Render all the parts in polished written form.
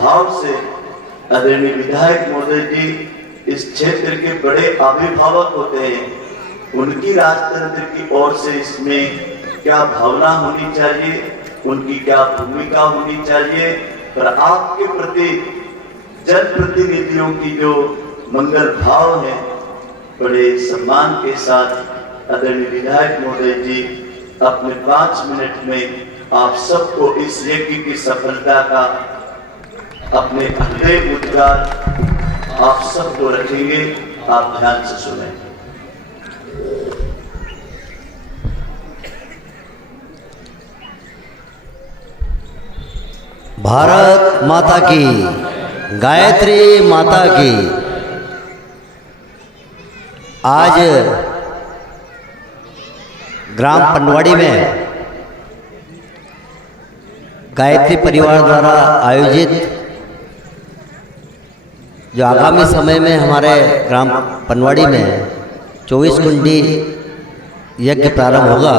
भाव से आदरणीय विधायक महोदय जी इस क्षेत्र के बड़े अभिभावक होते हैं, उनकी राजतंत्र की ओर से इसमें क्या भावना होनी चाहिए, उनकी क्या भूमिका होनी चाहिए, और आपके प्रति जनप्रतिनिधियों की जो मंगल भाव है, बड़े सम्मान के साथ आदरणीय विधायक महोदय जी अपने 5 मिनट में आप सबको इस यज्ञ की सफलता का अपने हृदय उद्गार आप सबको रखेंगे। आप ध्यान से सुनें। भारत माता की, गायत्री माता की। आज ग्राम पनवाड़ी में गायत्री परिवार द्वारा आयोजित जो आगामी समय में हमारे ग्राम पनवाड़ी में 24 कुंडी यज्ञ प्रारंभ होगा,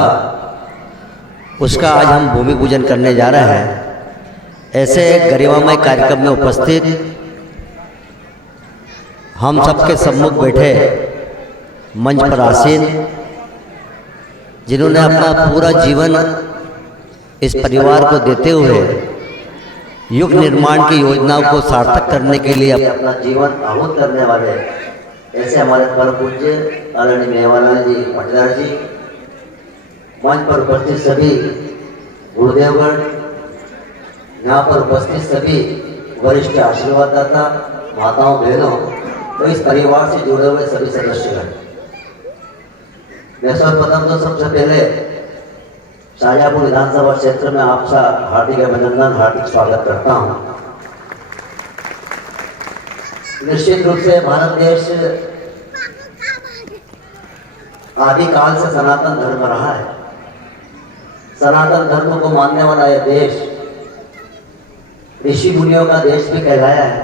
उसका आज हम भूमि पूजन करने जा रहे हैं। ऐसे गरिमामय कार्यक्रम में उपस्थित हम सबके सम्मुख बैठे मंच पर आसीन, जिन्होंने अपना पूरा जीवन इस परिवार को देते हुए युग निर्माण की योजनाओं को सार्थक करने के लिए अपना जीवन आहूत करने वाले ऐसे हमारे परम पूज्य आदरणीय मेवालाल जी पटदार जी, मंच पर उपस्थित सभी गुरुदेवगण, यहाँ पर उपस्थित सभी वरिष्ठ आशीर्वाददाता, माताओं बहनों, तो इस परिवार से जुड़े हुए सभी सदस्यगण, मैं सर्वप्रथम तो सबसे पहले शाहजहाँपुर विधानसभा क्षेत्र में आपका हार्दिक अभिनंदन, हार्दिक स्वागत करता हूँ। निश्चित रूप से भारत देश आदिकाल से सनातन धर्म रहा है। सनातन धर्म को मानने वाला यह देश ऋषि मुनियों का देश भी कहलाया है।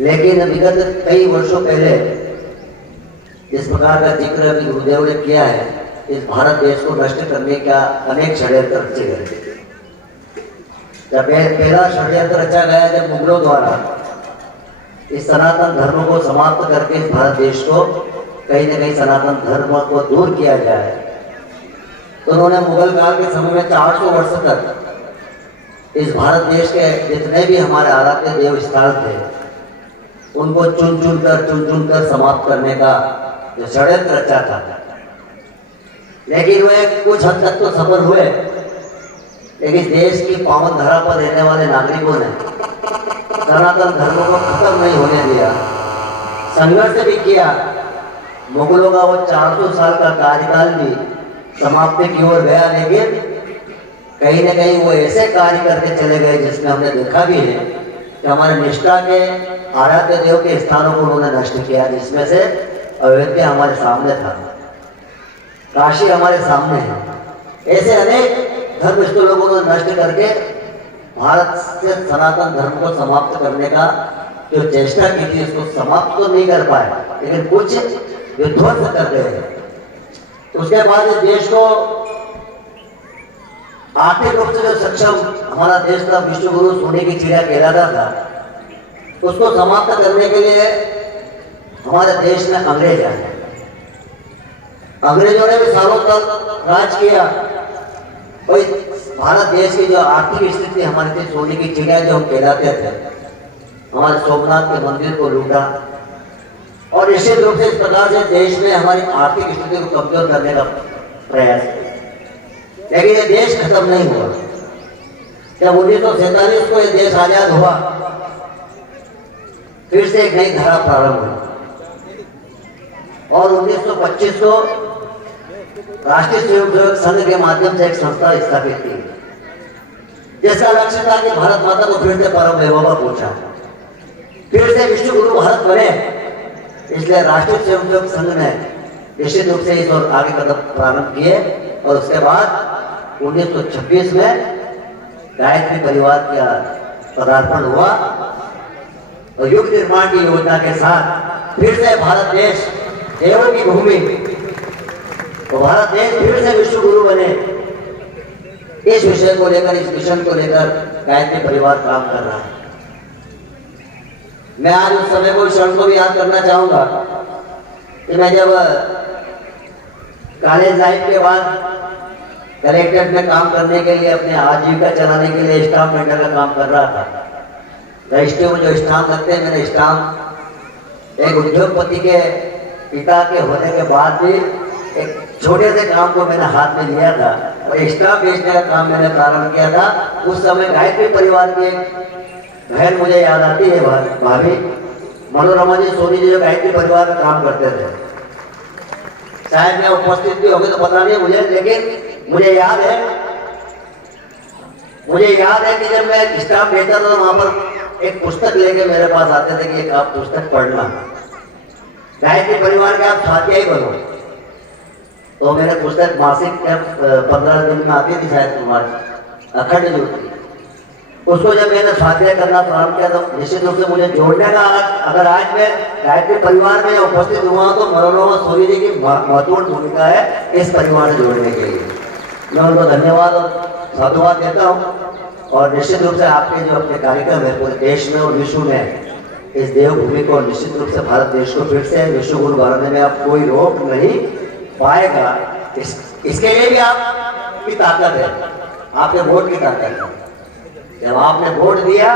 लेकिन विगत कई वर्षों पहले इस प्रकार का जिक्र अभी गुरुदेव ने किया है, इस भारत देश को नष्ट करने का अनेक षड्यंत्र रचे गए। जब पहला षड्यंत्र रचा गया जब मुगलों द्वारा इस सनातन धर्म को समाप्त करके इस भारत देश को कहीं न कहीं सनातन धर्म को दूर किया जाए, तो उन्होंने मुगल काल के समय में 400 वर्ष तक इस भारत देश के जितने भी हमारे आराध्य देव स्थल थे उनको चुन चुन कर समाप्त करने का जो षड्यंत्र रचा था। लेकिन वे कुछ हद तक तो सफल हुए, लेकिन देश की पावन धरा पर रहने वाले नागरिकों ने सनातन धर्म को खत्म नहीं होने दिया, संघर्ष भी किया। मुगलों का वो 400 साल का कार्यकाल भी समाप्ति की ओर गया, लेकिन कहीं न कहीं वो ऐसे कार्य करके चले गए जिसमें हमने देखा भी है कि हमारे निष्ठा के आराध्य देव के स्थानों को उन्होंने नष्ट किया, जिसमें से अयोध्या हमारे सामने था, काशी हमारे सामने है। ऐसे अनेक धर्म स्थलों को नष्ट करके भारत से सनातन धर्म को समाप्त करने का जो चेष्टा की थी उसको समाप्त तो नहीं कर पाए, लेकिन कुछ विध्वंस कर गए। उसके बाद इस देश को आर्थिक रूप से जो सक्षम हमारा देश का विश्व गुरु सोने की चिड़िया कहलाता था, उसको समाप्त करने के लिए हमारे देश में अंग्रेज आए। अंग्रेजों ने भी सालों तक राज किया। कोई भारत देश की जो आर्थिक स्थिति हमारी थी, सोने की चिड़िया जो हम कहलाते थे, हमारे सोमनाथ के मंदिर को लूटा और निश्चित रूप से इस प्रकार से देश में हमारी आर्थिक स्थिति को कमजोर करने का प्रयास किया। लेकिन ये देश खत्म नहीं हुआ। जब 1947 को ये देश आजाद हुआ, फिर से एक नई धारा प्रारंभ हुई और 1925 को राष्ट्रीय स्वयंसेवक संघ के माध्यम से एक संस्था स्थापित की, जिसका लक्ष्य था कि भारत माता को फिर से परम वैभव पर पहुंचा, फिर से विश्व गुरु भारत बने। इसलिए राष्ट्रीय स्वयंसेवक संघ ने निश्चित रूप से इस और आगे कदम प्रारंभ किए और उसके बाद 1926 में गायत्री परिवार का पदार्पण हुआ और युग निर्माण की योजना के साथ फिर से भारत देश देवों की भूमि, तो भारत देश फिर से विश्व गुरु बने। इस विषय को लेकर, इस मिशन को लेकर गायत्री परिवार काम कर रहा है। मैं आज उस समय को, इस क्षण को भी याद करना चाहूंगा कि मैं जब कॉलेज लाइफ के बाद कलेक्ट्रेट में काम करने के लिए, अपने आजीविका चलाने के लिए स्टाम्प पेंटर का काम कर रहा था। रजिस्ट्री में जो स्टाम्प लगते हैं, मैंने स्टाम्प एक उद्योगपति के पिता के होने के बाद भी एक छोटे से काम को मैंने हाथ में लिया था और स्टाम्प बेचने का काम मैंने प्रारंभ किया था। उस समय गायत्री परिवार की बहन मुझे याद आती है, भाभी मनोरमा जी, सोनी जी, जो गायत्री परिवार में काम करते थे। शायद मैं उपस्थित भी होगी तो पता नहीं मुझे, लेकिन मुझे याद है कि जब मैं स्टाम्प बेचता था तो वहां पर एक पुस्तक लेके मेरे पास आते थे कि एक आप पुस्तक पढ़ना, गायत्री परिवार के आप स्वाध्यायी बनो। तो मैंने पुस्तक मासिक 15 दिन में आती थी शायद, तुम्हारी अखंड ज्योति, उसको जब मैंने स्वाध्याय करना प्रारंभ किया तो निश्चित रूप से मुझे जोड़ने का, अगर आज मैं गायत्री परिवार में उपस्थित हुआ तो मनोरमा सूर्य जी की महत्वपूर्ण भूमिका है इस परिवार से जोड़ने के लिए। मैं उनको धन्यवाद और साधुवाद देता हूँ। और निश्चित रूप से आपके जो अपने कार्यक्रम है पूरे देश में और विश्व में, इस देवभूमि को निश्चित रूप से भारत देश को फिर से विश्व गुरु बनाने में आप कोई रोक नहीं पाएगा। इसके लिए भी आपकी ताकत है, आपके वोट की ताकत है। जब आपने वोट दिया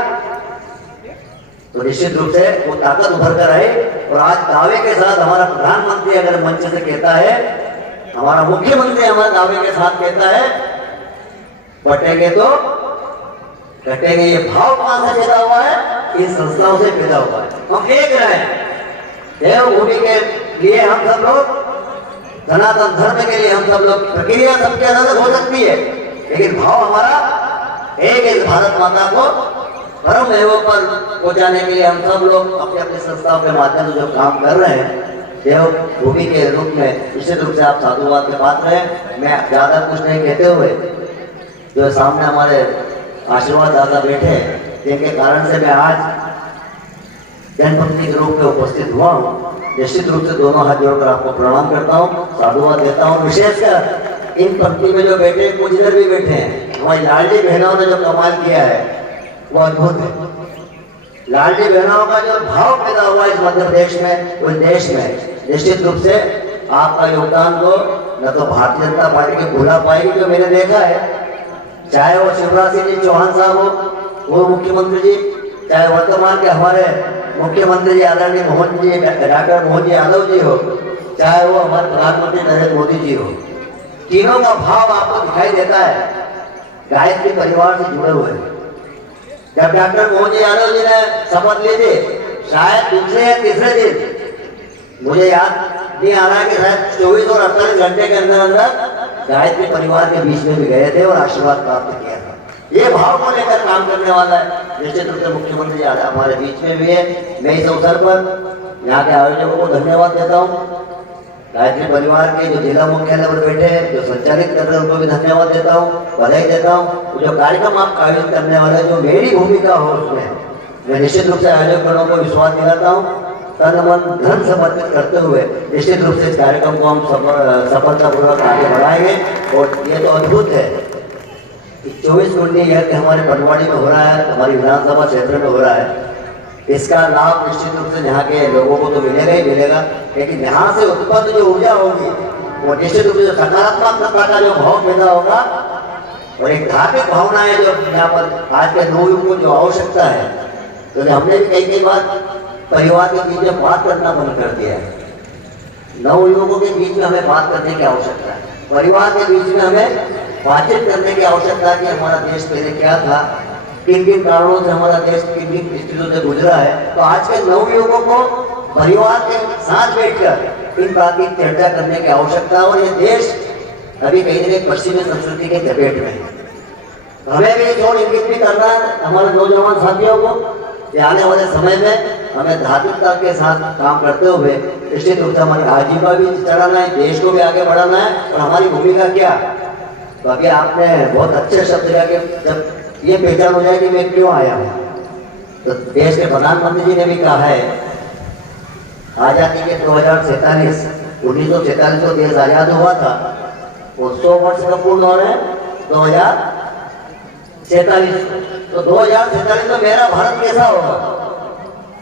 तो निश्चित रूप से वो ताकत उभर कर आए। और आज दावे के साथ हमारा प्रधानमंत्री अगर मंच से कहता है, हमारा मुख्यमंत्री हमारे दावे के साथ कहता है, बटेंगे तो कटेंगे। ये भाव कहां से पैदा हुआ है? इन संस्थाओं से पैदा हुआ है। हम एक रहे देवभूमि के लिए, हम सब लोग सनातन धर्म के लिए, हम सब लोग, प्रक्रिया सबके अलग हो सकती है लेकिन भाव हमारा एक, इस भारत माता को परम महबूब पर पहुंचाने के लिए हम सब लोग अपने अपने संस्थाओं के माध्यम से जो काम कर रहे हैं देवभूमि के रूप में, निश्चित रूप से आप साधुवाद के पात्र हैं। मैं ज्यादा कुछ नहीं कहते हुए, जो सामने हमारे आशीर्वाद दादा बैठे हैं, जिनके कारण से मैं आज जनप्रतिनिधि के रूप में उपस्थित हुआ हूँ, निश्चित रूप से दोनों हाथ जोड़कर आपको प्रणाम करता हूँ, साधुवाद देता हूँ। विशेषकर इन पंक्ति में जो बैठे, कुछ इधर भी बैठे हैं, हमारी लाडली बहनों ने जो कमाल किया है वो अद्भुत है। लाडली बहनों का जो भाव पैदा हुआ इस मध्य प्रदेश में, उस देश में, निश्चित रूप से आपका योगदान को न तो भारतीय जनता पार्टी की भूला पाएगी, जो मैंने देखा है, चाहे वो शिवराज सिंह जी चौहान साहब हो, पूर्व मुख्यमंत्री जी, चाहे वर्तमान के हमारे मुख्यमंत्री जी आदरणीय मोहन जी, डॉक्टर मोहन जी यादव जी हो, चाहे वो हमारे प्रधानमंत्री नरेंद्र मोदी जी हो, तीनों का भाव आपको दिखाई देता है गायत्री परिवार से जुड़े हुए। जब डॉक्टर मोहन जी यादव जी ने शपथ ली थी, शायद दूसरे या तीसरे दिन, मुझे याद नहीं आ रहा कि शायद 24 और 48 घंटे के अंदर अंदर गायत्री परिवार के बीच में भी गए थे और आशीर्वाद प्राप्त किया था। ये भाव को लेकर काम करने वाला है। निश्चित रूप से मुख्यमंत्री हमारे बीच में भी है। मैं इस अवसर पर यहाँ के आयोजकों को धन्यवाद देता हूँ। गायत्री परिवार के जो जिला मुख्यालय पर बैठे हैं, जो संचालित कर रहे हैं, उनको भी धन्यवाद देता हूँ, बधाई देता हूँ। जो कार्यक्रम आप आयोजित करने वाले, जो मेरी भूमिका हो उसमें, मैं निश्चित रूप से आयोजकों को विश्वास दिलाता हूँ। तन मन धन समर्पित करते हुए निश्चित रूप से इस कार्यक्रम को हम सफलतापूर्वक आगे बढ़ाएंगे। और ये तो अद्भुत है, 24 कुंडी यज्ञ हमारे बनवाड़ी में हो रहा है, हमारी विधानसभा क्षेत्र में हो रहा है। इसका लाभ निश्चित रूप से यहाँ के लोगों को तो मिलेगा ही मिलेगा, लेकिन यहाँ से उत्पन्न जो ऊर्जा होगी वो निश्चित रूप से सकारात्मकता का जो भाव पैदा होगा और एक धार्मिक भावना है जो यहाँ पर आज के नवयुवकों को जो आवश्यकता है। तो हमने भी कई बार परिवार के बीच में बात करना बंद कर दिया है। नवयुवकों के बीच में हमें बात करने की आवश्यकता है, परिवार के बीच में हमें बातचीत करने की आवश्यकता है कि हमारा देश पहले क्या था, किन किन कारणों से हमारा देश किन किन स्थितियों से गुजरा है। तो आज के नवयुवकों को परिवार के साथ बैठकर इन बात की चर्चा करने की आवश्यकता है। और ये देश अभी कहीं ना कहीं पश्चिमी संस्कृति के चपेट में है। हमें भी थोड़ा इंगित भी करना है हमारे नौजवान साथियों को कि आने वाले समय में हमें धार्मिकता के साथ काम करते हुए निश्चित रूप से हमारी आजीविका भी चढ़ाना है, देश को भी आगे बढ़ाना है। और हमारी भूमिका क्या, तो अभी आपने बहुत अच्छे शब्द दिया कि जब ये पहचान हो जाए कि मैं क्यों आया हूँ, तो देश के प्रधानमंत्री जी ने भी कहा है आजादी के 1947 को देश आजाद हुआ था, वो 100 वर्ष का पूर्ण हो रहे हैं 2023 47, तो 2047 में मेरा भारत कैसा होगा,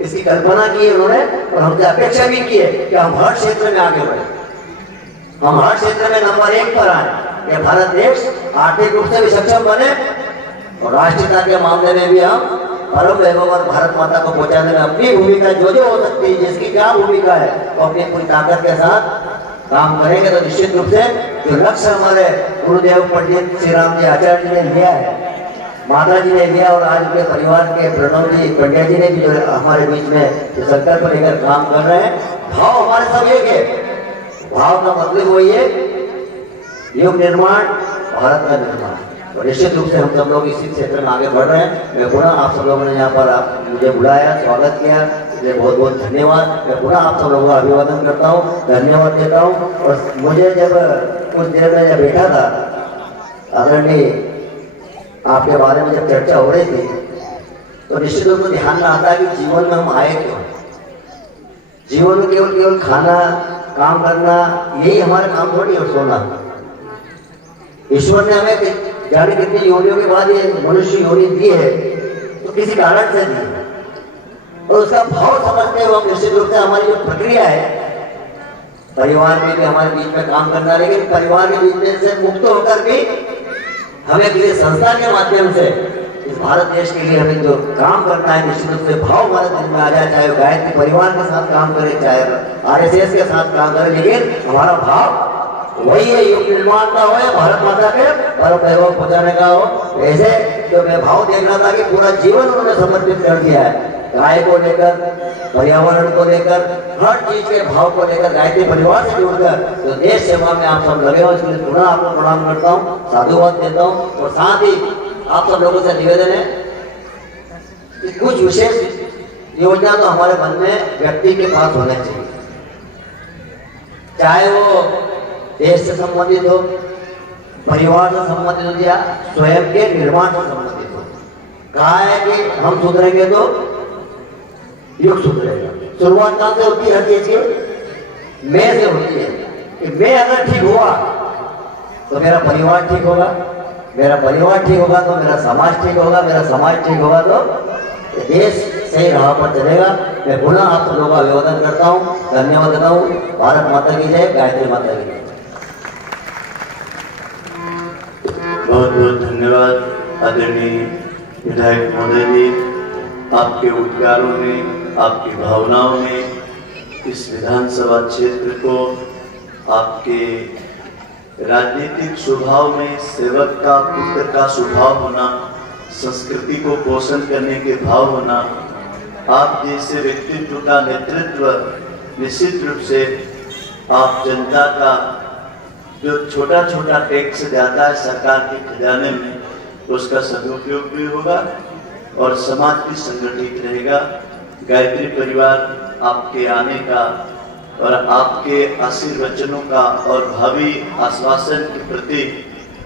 इसकी कल्पना की है उन्होंने और हमसे अपेक्षा भी की है कि हम हर क्षेत्र में आगे बढ़े, हम हर क्षेत्र में नंबर 1 पर आए, ये भारत देश आर्थिक रूप से भी सक्षम बने और राष्ट्रीयता के मामले में भी हम परम वैभव और भारत माता को पहुंचाने में अपनी भूमिका जो हो सकती है, जिसकी क्या भूमिका है, तो अपनी पूरी ताकत के साथ काम करेंगे। तो निश्चित रूप से जो लक्ष्य हमारे गुरुदेव पंडित श्री राम जी आचार्य जी ने लिया है, माता जी ने लिया और आज उनके परिवार के प्रणव जी पंड्या जी ने भी जो हमारे बीच में जो संकल्प लेकर काम कर रहे हैं, भाव हमारे सब एक है। भाव का मतलब वही है, युग निर्माण, भारत का निर्माण। और निश्चित रूप से हम सब लोग इसी क्षेत्र में आगे बढ़ रहे हैं। मैं पुनः आप सब लोगों ने यहाँ पर आप मुझे बुलाया, स्वागत किया, इसलिए बहुत बहुत धन्यवाद। मैं पुनः आप सब लोगों का अभिवादन करता हूँ, धन्यवाद देता हूँ। और मुझे जब कुछ देर में जब बैठा था, आदरणीय आपके बारे में जब चर्चा हो रही थी, तो निश्चित रूप से ध्यान में आता है कि जीवन में हम आए क्यों। जीवन में केवल खाना, काम करना, यही हमारा काम थोड़ी है, सोना। ईश्वर ने हमें जाने कितनी योनियों के बाद ये मनुष्य योनि दी है, तो किसी कारण से दी है और उसका भाव समझते हुए हम निश्चित रूप से हमारी जो प्रक्रिया है, परिवार में भी हमारे बीच में काम करना, लेकिन परिवार के बीच में से मुक्त होकर भी हमें किसी संस्था के माध्यम से इस भारत देश के लिए हमें जो काम करना है, निश्चित रूप से भाव हमारे दिल में आ जाए, चाहे वो गायत्री परिवार के साथ काम करे, चाहे RSS के साथ काम करे, लेकिन हमारा भाव वही है, युग निर्माण का हो या भारत माता के परम वैभव पहुंचाने का हो। ऐसे तो मैं भाव देख रहा था कि पूरा जीवन उन्होंने समर्पित कर दिया है, गाय को लेकर, पर्यावरण को लेकर, हर चीज के भाव को लेकर, गायत्री परिवार से जुड़कर तो देश सेवा में आप सब लगे हो, इसलिए पुनः आपको प्रणाम करता हूँ, साधुवाद देता हूँ। और साथ ही आप सब लोगों से निवेदन है कि कुछ विशेष योजना तो हमारे मन में व्यक्ति के पास होना चाहिए, चाहे वो देश से संबंधित हो, परिवार से संबंधित हो या स्वयं के निर्माण से संबंधित हो। कहा है कि हम सुधरेंगे तो युग सुधरेगा। शुरुआत कहाँ से होती है हर चीज की? मैं से होती है कि मैं अगर ठीक हुआ तो मेरा परिवार ठीक होगा, मेरा परिवार ठीक होगा तो मेरा समाज ठीक होगा, मेरा समाज ठीक होगा तो देश सही राह पर चलेगा। मैं पुनः आप सब लोगों का अभिवादन करता हूँ, धन्यवाद देता हूँ। भारत माता की जय, गायत्री माता की जय। बहुत बहुत धन्यवाद आदरणीय विधायक महोदय जी, आपके उद्गारों ने, आपकी भावनाओं ने इस विधानसभा क्षेत्र को, आपके राजनीतिक स्वभाव में सेवक का, पुत्र का स्वभाव होना, संस्कृति को पोषण करने के भाव होना, आप जैसे व्यक्तित्व का नेतृत्व, निश्चित रूप से आप जनता का जो छोटा छोटा टैक्स जाता है सरकार के खजाने में, उसका सदुपयोग भी होगा और समाज भी संगठित रहेगा। गायत्री परिवार आपके आने का और आपके आशीर्वचनों का और भावी आश्वासन के प्रति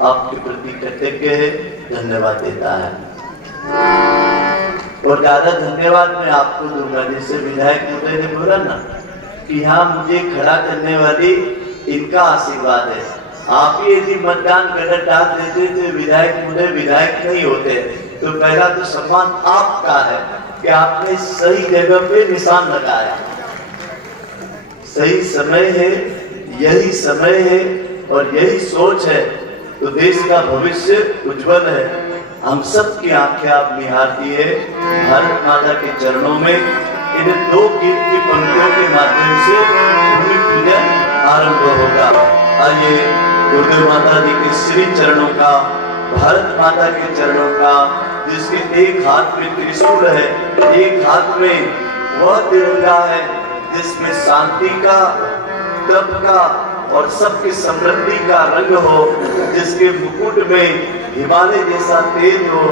आपके प्रति कृतज्ञ है, धन्यवाद देता है। और ज्यादा धन्यवाद मैं आपको दूंगा, जैसे विधायक महोदय ने बोला ना कि यहाँ मुझे खड़ा करने वाली इनका आशीर्वाद है। आप ही यदि मतदान गलत डाल देते तो विधायक महोदय विधायक नहीं होते। तो पहला तो सम्मान आपका है कि आपने सही जगह पे निशान लगाया, सही समय है, यही समय है और यही सोच है, तो देश का भविष्य उज्जवल है। हम सब की आंखें आप निहारती है भारत माता के चरणों में। इन दो गीत की पंक्तियों के माध्यम से भूमि पूजन आरंभ होगा। आइए दुर्गा माता जी के श्री चरणों का, भारत माता के चरणों का, जिसके एक हाथ में त्रिशूल है, एक हाथ में वह तिरंगा है जिसमें शांति का, तप का और सबकी समृद्धि का रंग हो, जिसके मुकुट में हिमालय जैसा तेज हो,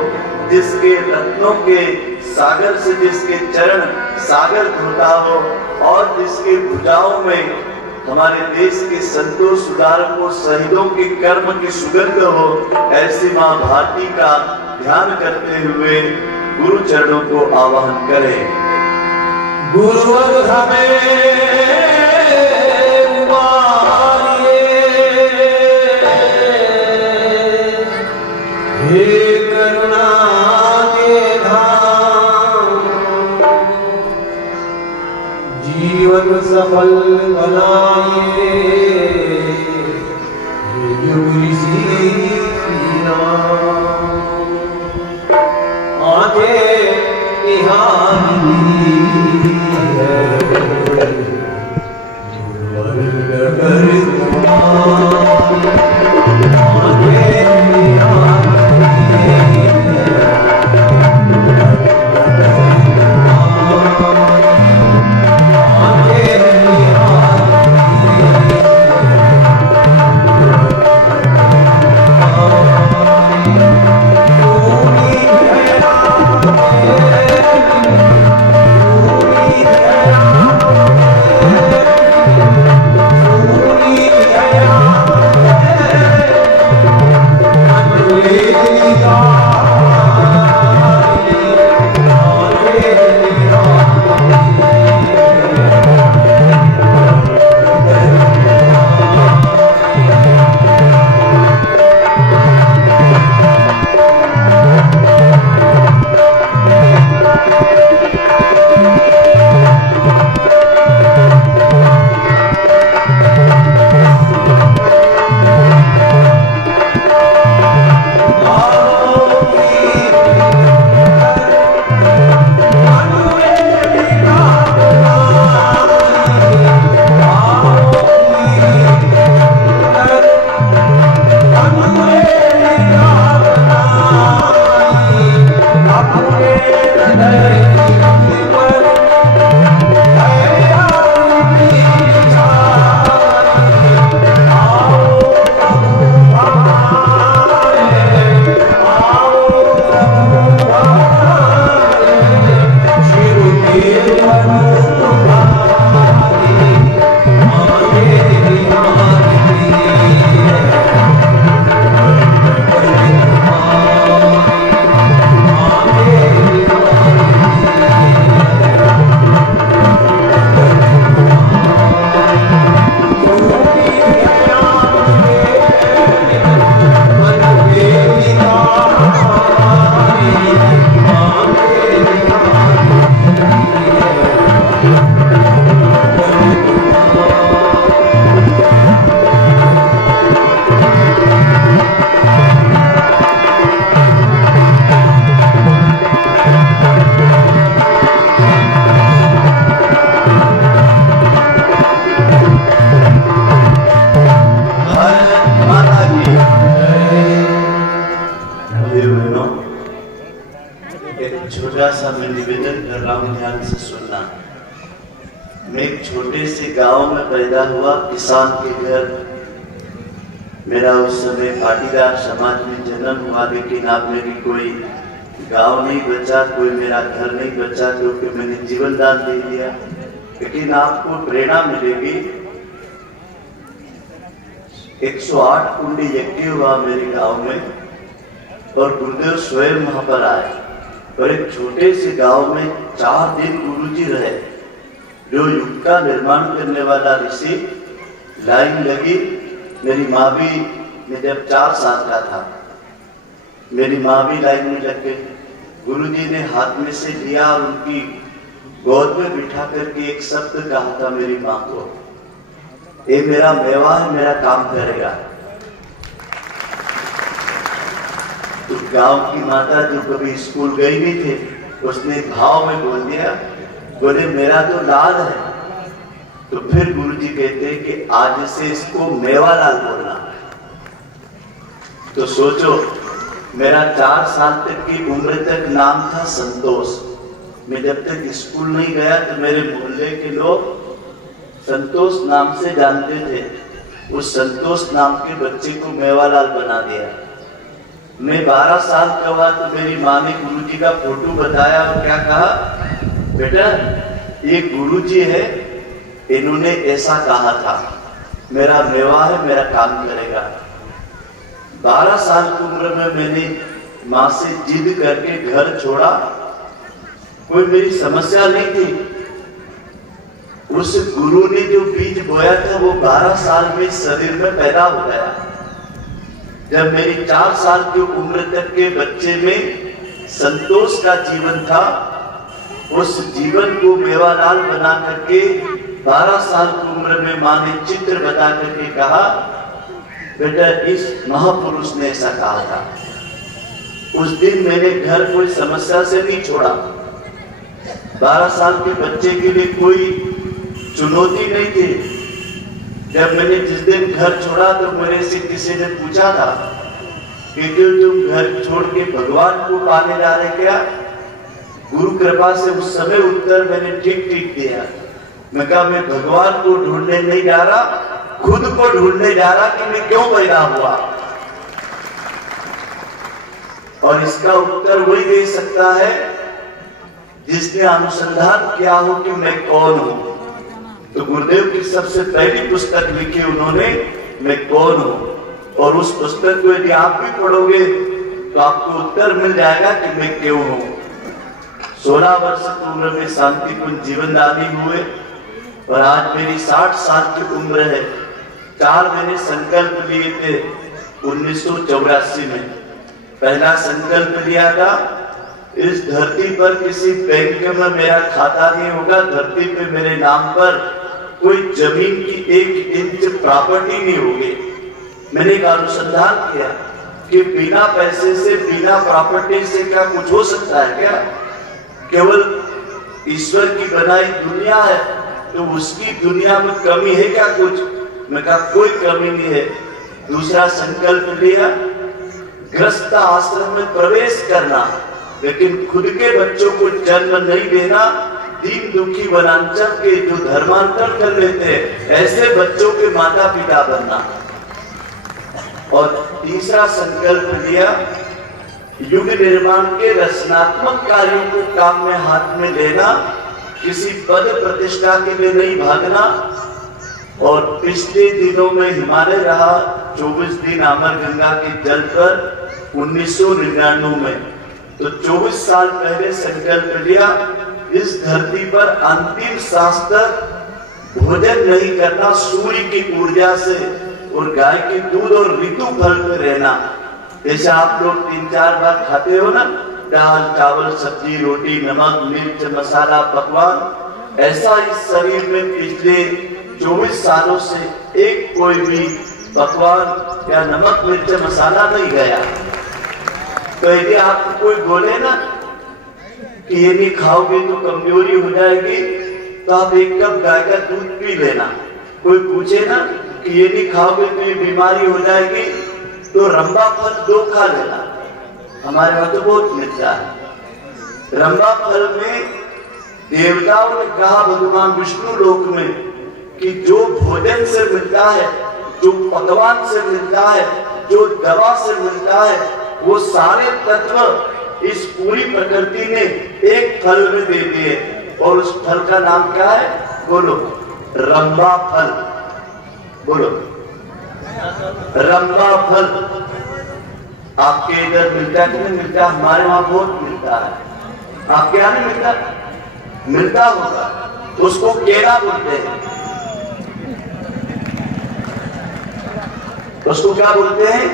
जिसके रत्नों के सागर से जिसके चरण सागर धोता हो और जिसके भुजाओं में हमारे देश के संतों, सुधारकों, शहीदों के कर्म की सुगंध हो, ऐसी मां भारती का ध्यान करते हुए गुरु चरणों को आवाहन करें। गुरुवर हमें हे करुणा फल बनाए युग ऋषि आंखें निहारती है छोटा सा मैं निवेदन कर रहा हूँ, ध्यान से सुनना। मैं एक छोटे से गांव में पैदा हुआ, किसान के घर। मेरा उस समय पाटीदार समाज में जन्म हुआ, लेकिन अब मेरी कोई गांव नहीं बचा, कोई मेरा घर नहीं बचा, क्योंकि मैंने जीवन दान दे दिया। लेकिन आपको प्रेरणा मिलेगी, 108 कुंडी यज्ञ हुआ मेरे गांव में, और गुरुदेव स्वयं वहां पर आए। और एक छोटे से गांव में 4 दिन गुरुजी रहे। जो युग का निर्माण करने वाला ऋषि, लाइन लगी। मेरी माँ भी, मैं जब 4 साल का था, मेरी माँ भी लाइन में लग गई। गुरुजी ने हाथ में से लिया और उनकी गोद में बिठा करके एक शब्द कहा था मेरी माँ को, ये मेरा मेवा है, मेरा काम करेगा। तो गांव की माता जो कभी स्कूल गई नहीं थे, उसने भाव में बोल दिया, बोले मेरा तो लाल है। तो फिर गुरुजी कहते हैं कि आज से इसको मेवालाल बोलना। तो सोचो, मेरा 4 साल तक की उम्र तक नाम था संतोष। मैं जब तक स्कूल नहीं गया तो मेरे मोहल्ले के लोग संतोष नाम से जानते थे। उस संतोष नाम के बच्चे को मेवालाल बना दिया। मैं 12 साल का हुआ तो मेरी माँ ने गुरुजी का फोटो बताया और क्या कहा, बेटा ये गुरुजी है, इन्होंने ऐसा कहा था, मेरा मेवा है, मेरा काम करेगा। 12 साल की उम्र में मैंने माँ से जिद करके घर छोड़ा। कोई मेरी समस्या नहीं थी। उस गुरु ने जो बीज बोया था वो 12 साल में शरीर में पैदा हो गया। जब मेरी 4 साल की उम्र तक के बच्चे में संतोष का जीवन था, उस जीवन को मेवालाल बना करके 12 साल की उम्र में माँ ने चित्र बता करके कहा, बेटा इस महापुरुष ने ऐसा कहा था। उस दिन मैंने घर कोई समस्या से नहीं छोड़ा। 12 साल के बच्चे के लिए कोई चुनौती नहीं थी। जब मैंने जिस दिन घर छोड़ा तो मेरे से किसी ने पूछा था कि क्यों तुम घर छोड़ के भगवान को पाने जा रहे क्या? गुरु कृपा से उस समय उत्तर मैंने ठीक ठीक दिया। मैं कहा मैं भगवान को ढूंढने नहीं जा रहा, खुद को ढूंढने जा रहा कि मैं क्यों पैदा हुआ। और इसका उत्तर वही दे सकता है जिसने अनुसंधान किया हो कि मैं कौन हूं। तो गुरुदेव की सबसे पहली पुस्तक लिखी उन्होंने, मैं कौन हूं। और उस पुस्तक को यदि आप भी पढ़ोगे तो आपको उत्तर मिल जाएगा कि मैं क्यों हूं। 16 वर्ष की उम्र में शांतिपूर्ण जीवनदानी हुए और आज मेरी 60 साल की उम्र है। 4 मैंने संकल्प लिए थे 1984 में। पहला संकल्प लिया था, इस धरती पर किसी बैंक में मेरा खाता नहीं होगा, धरती पे मेरे नाम पर कोई जमीन की 1 इंच प्रॉपर्टी नहीं होगी। मैंने एक अनुसंधान किया कि बिना पैसे से, बिना प्रॉपर्टी से क्या कुछ हो सकता है क्या? केवल ईश्वर की बनाई दुनिया है, तो उसकी दुनिया में कमी है क्या कुछ? मैं कहा कोई कमी नहीं है। दूसरा संकल्प लिया, गृहस्थ आश्रम में प्रवेश करना, लेकिन खुद के बच्चों को जन्म नहीं देना, दीन दुखी वनांचल के जो धर्मांतर कर लेते हैं ऐसे बच्चों के माता पिता बनना। और तीसरा संकल्प लिया, युग निर्माण के रचनात्मक कार्यों को काम में हाथ में लेना, किसी पद प्रतिष्ठा के लिए नहीं भागना। और पिछले दिनों में हिमालय रहा 24 दिन अमर गंगा के जल पर 1999 में, तो 24 साल पहले संकल्प लिया, इस धरती पर अंतिम सांस तक भोजन नहीं करना, सूर्य की ऊर्जा से और गाय के दूध और ऋतु फल में रहना। जैसे आप लोग 3-4 बार खाते हो ना, दाल चावल सब्जी रोटी नमक मिर्च मसाला पकवान, ऐसा इस शरीर में पिछले 24 सालों से एक कोई भी पकवान या नमक मिर्च मसाला नहीं गया। तो यदि आपको कोई बोले ना कि ये नहीं खाओगे तो कमजोरी हो जाएगी, तो आप 1 कप गाय का दूध पी लेना। कोई पूछे ना कि ये नहीं खाओगे तो ये बीमारी हो जाएगी, तो रंबा फल 2 खा लेना। हमारे वहां तो बहुत मिलता है। रंबा फल में देवताओं ने कहा भगवान विष्णु लोक में कि जो भोजन से मिलता है, जो पकवान से मिलता है, जो दवा से मिलता है, वो सारे तत्व इस पूरी प्रकृति ने एक फल में दे दिए। और उस फल का नाम क्या है? बोलो, रंबा फल। बोलो, रंबा फल। आपके इधर मिलता है कि नहीं मिलता? हमारे वहां बहुत मिलता है। आपके यहाँ नहीं मिलता? मिलता होगा। उसको केला बोलते हैं। उसको क्या बोलते हैं?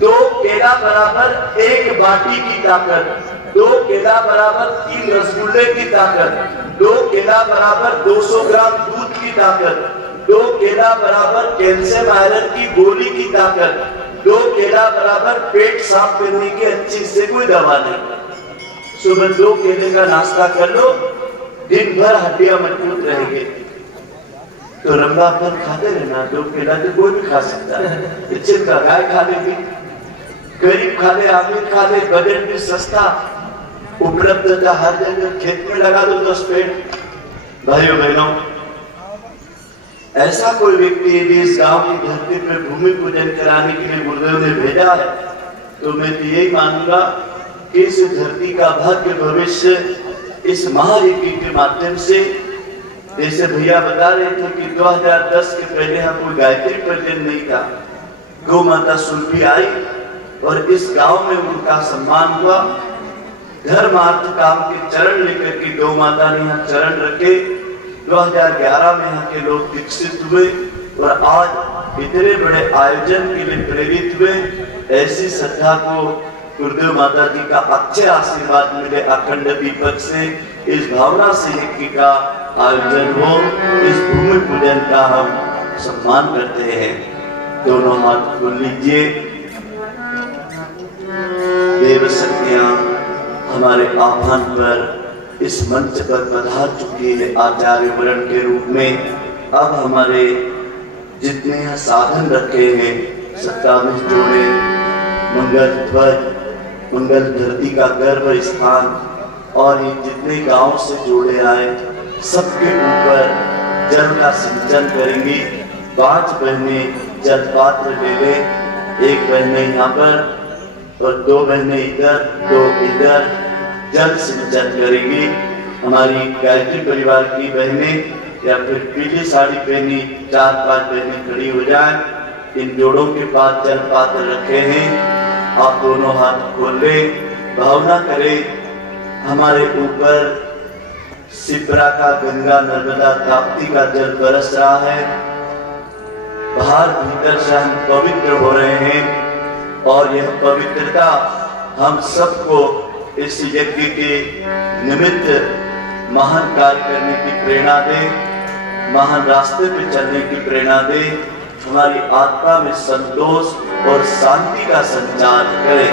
2 केला बराबर 1 बाटी की ताकत, 2 केला बराबर 3 रसगुल्ले की ताकत, 2 केला बराबर 200 ग्राम दूध की ताकत, 2 केला बराबर कैल्शियम आयरन की गोली की ताकत, 2 केला बराबर पेट साफ करने की अच्छी से कोई दवा नहीं। सुबह 2 केले का नाश्ता कर लो, दिन भर हड्डियां मजबूत रहेंगे। तो रंबा फल खाते रहना। 2 केला तो कोई भी खा सकता है। इच्छित का गाय खा लेगी, गरीब खा ले, अमीर खा ले, बजट भी सस्ता, उपलब्धता हर जगह, खेत में लगा दो 10 पेड़। भाइयों बहनों, ऐसा कोई व्यक्ति यदि इस गांव की धरती पर भूमि पूजन कराने के लिए गुरुदेव ने भेजा है, तो मैं तो यही मानूंगा कि इस धरती का भाग्य भविष्य इस महायज्ञ के माध्यम से, जैसे भैया बता रहे थे कि 2010 के पहले यहाँ कोई गायत्री पूजन नहीं था। गौ माता सुल्फी आई और इस गांव में उनका सम्मान हुआ। धर्म अर्थ काम के चरण लेकर के गौ माता ने यहाँ चरण रखे। 2011 में यहाँ के लोग विकसित हुए और आज इतने बड़े आयोजन के लिए प्रेरित हुए। ऐसी श्रद्धा को गुरुदेव माता जी का अच्छे आशीर्वाद मिले अखंड दीपक से, इस भावना से यज्ञ का आयोजन हो, इस भूमि पूजन का हम सम्मान करते हैं। दोनों हाथ खोल लीजिए। देव शक्तियां हमारे आह्वान पर इस मंच पर पधार चुकी है आचार्य वरण के रूप में। अब हमारे जितने यहाँ साधन रखे हैं 27 जोड़े, मंगल ध्वज, मंगल धरती का गर्भ स्थान और ये जितने गांव से जोड़े आए सबके ऊपर जल का सिंचन करेंगी। 5 बहनें जल पात्र ले ले, 1 बहने यहाँ पर और 2 बहनें इधर, 2 इधर जल सिंचन करेंगी। हमारी गायत्री परिवार की बहनें या फिर पीली साड़ी पहनी 4-5 बहनें खड़ी हो जाएं। इन जोड़ों के पास जल पात्र रखे हैं, आप दोनों हाथ खोल ले, भावना करें हमारे ऊपर शिप्रा का गंगा नर्मदा ताप्ती का जल बरस रहा है। बाहर भीतर से हम पवित्र हो रहे हैं और यह पवित्रता हम सबको इस यज्ञ के निमित्त महान कार्य करने की प्रेरणा दे, महान रास्ते पे चलने की प्रेरणा दे, हमारी आत्मा में संतोष और शांति का संचार करे।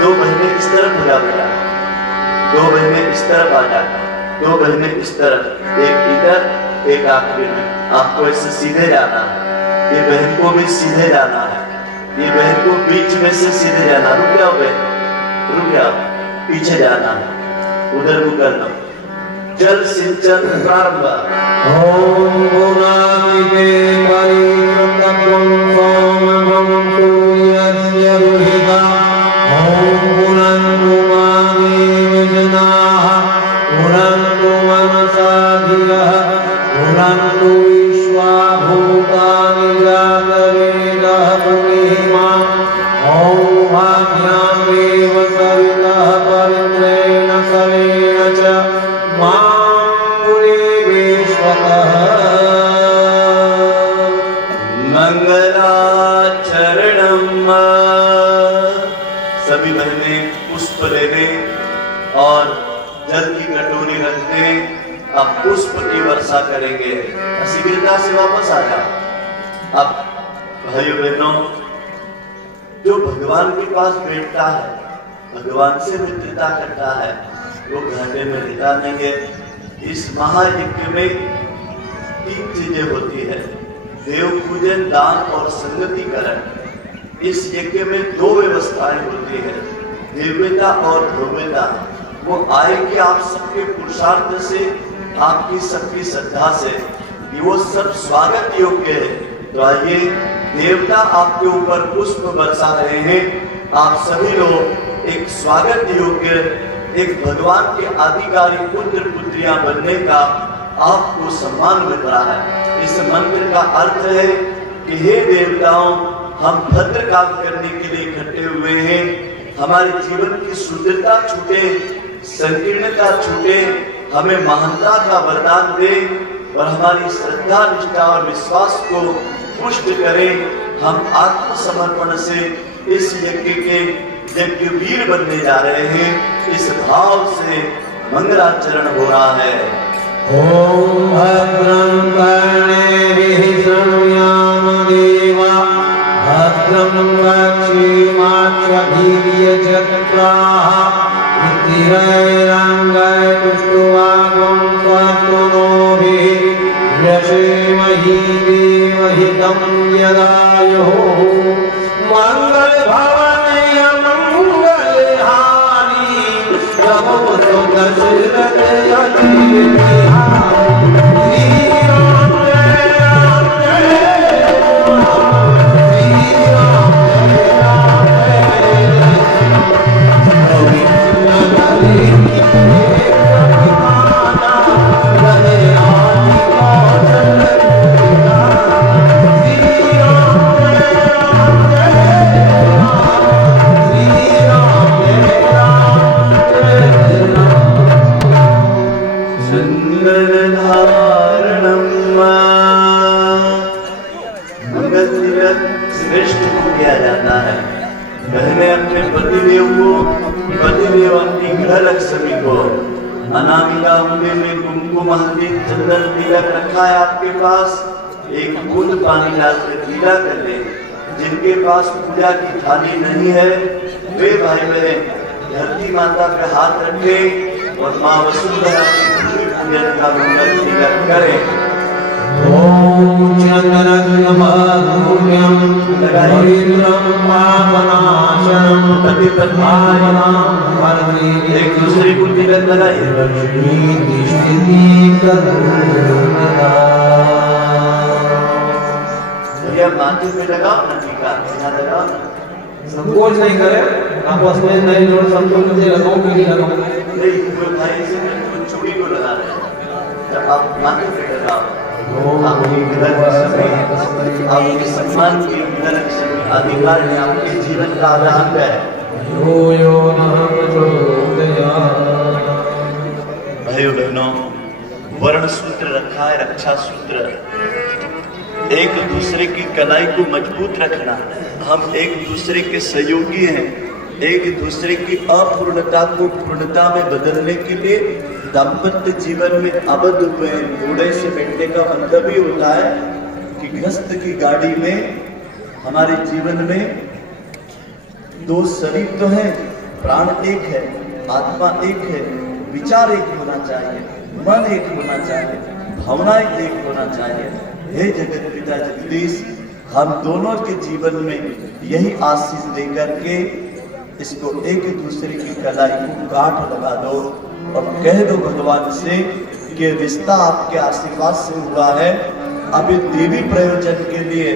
2 बहनें इस तरफ हो जा बेटा, 2 बहनें इस तरफ आ जा, 2 बहनें इस तरफ, 1 इधर, 1 आखिरी में। आपको ऐसे सीधे जाना है, ये बहन को भी सीधे जाना है, ये बहन को बीच में से सीधे जाना। रुक जाओ बहन, रुक जाओ, पीछे जाना है, उधर को कर लो। जल सिंचन प्रारंभ। ओम गुणातिके परिकृतत्वं सोमं सूर्यस्य दुहिता। ओम पुनन्तु मामेव जनाः, पुनन्तु मनसा धियः, पुनन्तु विश्वा भूतानि जातवेदः पुनीमाम्। ओम भाभ्यां देव सवितः पवित्रेण सवेन च मंगलाचरणम। सभी बहनें पुष्प ले लें और जल की कटोरी रख दें। अब पुष्प की वर्षा करेंगे। शिविरता से वापस आ जाओ। अब भाइयों बहनों, जो भगवान के पास बैठता है, भगवान से मित्रता करता है, वो घाटे में रहता नहीं है। इस महायज्ञ में 3 चीजें होती है, देव पूजन, दान और संगतिकरण। इस यज्ञ में 2 व्यवस्थाएं होती है, दिव्यता और भव्यता। वो आएगी आप सबके पुरुषार्थ से, आपकी सबकी श्रद्धा से, वो सब स्वागत योग्य है। तो आइए, देवता आपके ऊपर पुष्प बरसा रहे हैं। आप सभी लोग एक स्वागत योग्य, एक भगवान के आधिकारिक पुत्र पुत्रियां बनने का आपको सम्मान मिल रहा है। इस मंत्र का अर्थ है कि हे देवताओं, हम भद्र काम करने के लिए इकट्ठे हुए हैं। हमारे जीवन की शुद्धता छूटे, संकीर्णता छूटे, हमें महानता का वरदान दे और हमारी श्रद्धा, निष्ठा और विश्वास को पुष्ट करें। हम आत्मसमर्पण से इस यज्ञ के यज्ञवीर बनने जा रहे हैं। इस भाव से मंगलाचरण हो रहा है। ओम भद्रं कर्णेभिः शृणुयाम देवा, भद्रं वक्षेमाक्षभिर्यजत्राः, स्थिरैरङ्गैस्तुष्टुवागं स्वस्तुनोभिः, व्यशेमहि देवहितं यदायुः। मंगल भवन मंगलहारी, नमो दशरथ Sen अनामिका उंगली में कुमकुम हल्दी चंदन तिलक रखा है आपके पास, एक बूंद पानी डालकर पीला कर ले। जिनके पास पूजा की थाली नहीं है वे भाई बहन धरती माता पे हाथ रखे और माँ वसुंधरा की पूजन का मंगल तिलक करें। ओम चंद्रग्नमूर्यं हरिद्रं पावनाशनं प्रतिपदायनं वरदे। एक दूसरे को तिलक लगाइए। भैया माथे पे लगाओ ना टीका, यहाँ लगाओ ना। संकोच नहीं करे, आपस में नहीं जोड़ संकोच से लगाओ कि नहीं लगाओ। नहीं कोई भाई से चूड़ी को लगा रहे हैं, जब आप माथे पे लगाओ आपकी आपके सम्मान की अधिकार है, आपके जीवन का आधार है। भाइयों बहनों, वर्ण सूत्र रखा है, रक्षा सूत्र, एक दूसरे की कलाई को मजबूत रखना। हम एक दूसरे के सहयोगी हैं, एक दूसरे की अपूर्णता को पूर्णता में बदलने के लिए दाम्पत्य जीवन में आबद्ध हुए हैं। घोड़े से बैठने का मतलब ही होता है कि गृहस्थ की गाड़ी में हमारे जीवन में दो शरीर तो है, प्राण एक है, आत्मा एक है, विचार एक होना चाहिए, मन एक होना चाहिए, भावनाएं एक होना चाहिए। हे जगत पिता जगदीश, हम दोनों के जीवन में यही आशीष देकर के इसको एक दूसरे की कलाई को गांठ लगा दो और कह दो भगवान से कि रिश्ता आपके आशीर्वाद से हुआ है। अभी देवी प्रयोजन के लिए,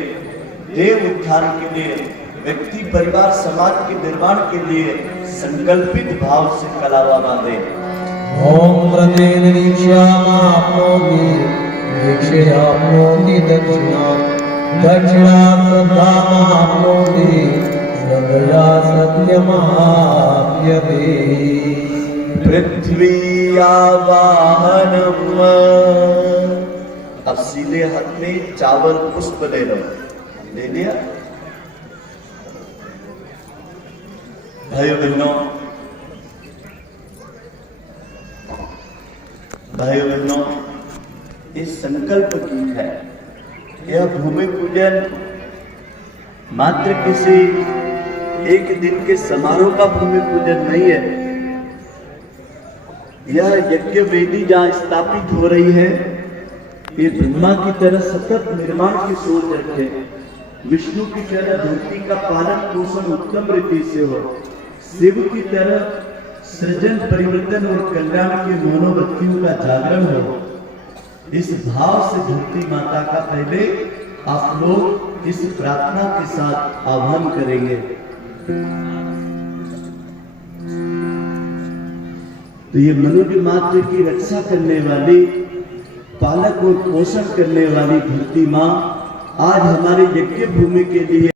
देव उद्धार के लिए, व्यक्ति परिवार समाज के निर्माण के लिए संकल्पित भाव से कलावा बांधे। ओम प्रतेन दीक्षामाप्नोति दीक्षयाप्नोति दक्षिणा दक्षिणा श्रद्धामाप्नोति श्रद्धया सत्यमाप्यते। पृथ्वी आवाहनम। अब सीधे हाथ में चावल पुष्प ले लो, ले लिया। भाइयों बहनों, इस संकल्प की है, यह भूमि पूजन मात्र किसी एक दिन के समारोह का भूमि पूजन नहीं है। यह यज्ञ वेदी जहाँ स्थापित हो रही है, ये ब्रह्मा की तरह सतत निर्माण की सोच रखे, विष्णु की तरह धरती का पालन पोषण उत्तम रीति से हो, शिव की तरह सृजन परिवर्तन और कल्याण की मनोवृत्तियों का जागरण हो। इस भाव से धरती माता का पहले आप लोग इस प्रार्थना के साथ आह्वान करेंगे। तो ये मनुष्य मात्र की रक्षा करने वाली, पालक और पोषण करने वाली धरती माँ आज हमारे यज्ञ भूमि के लिए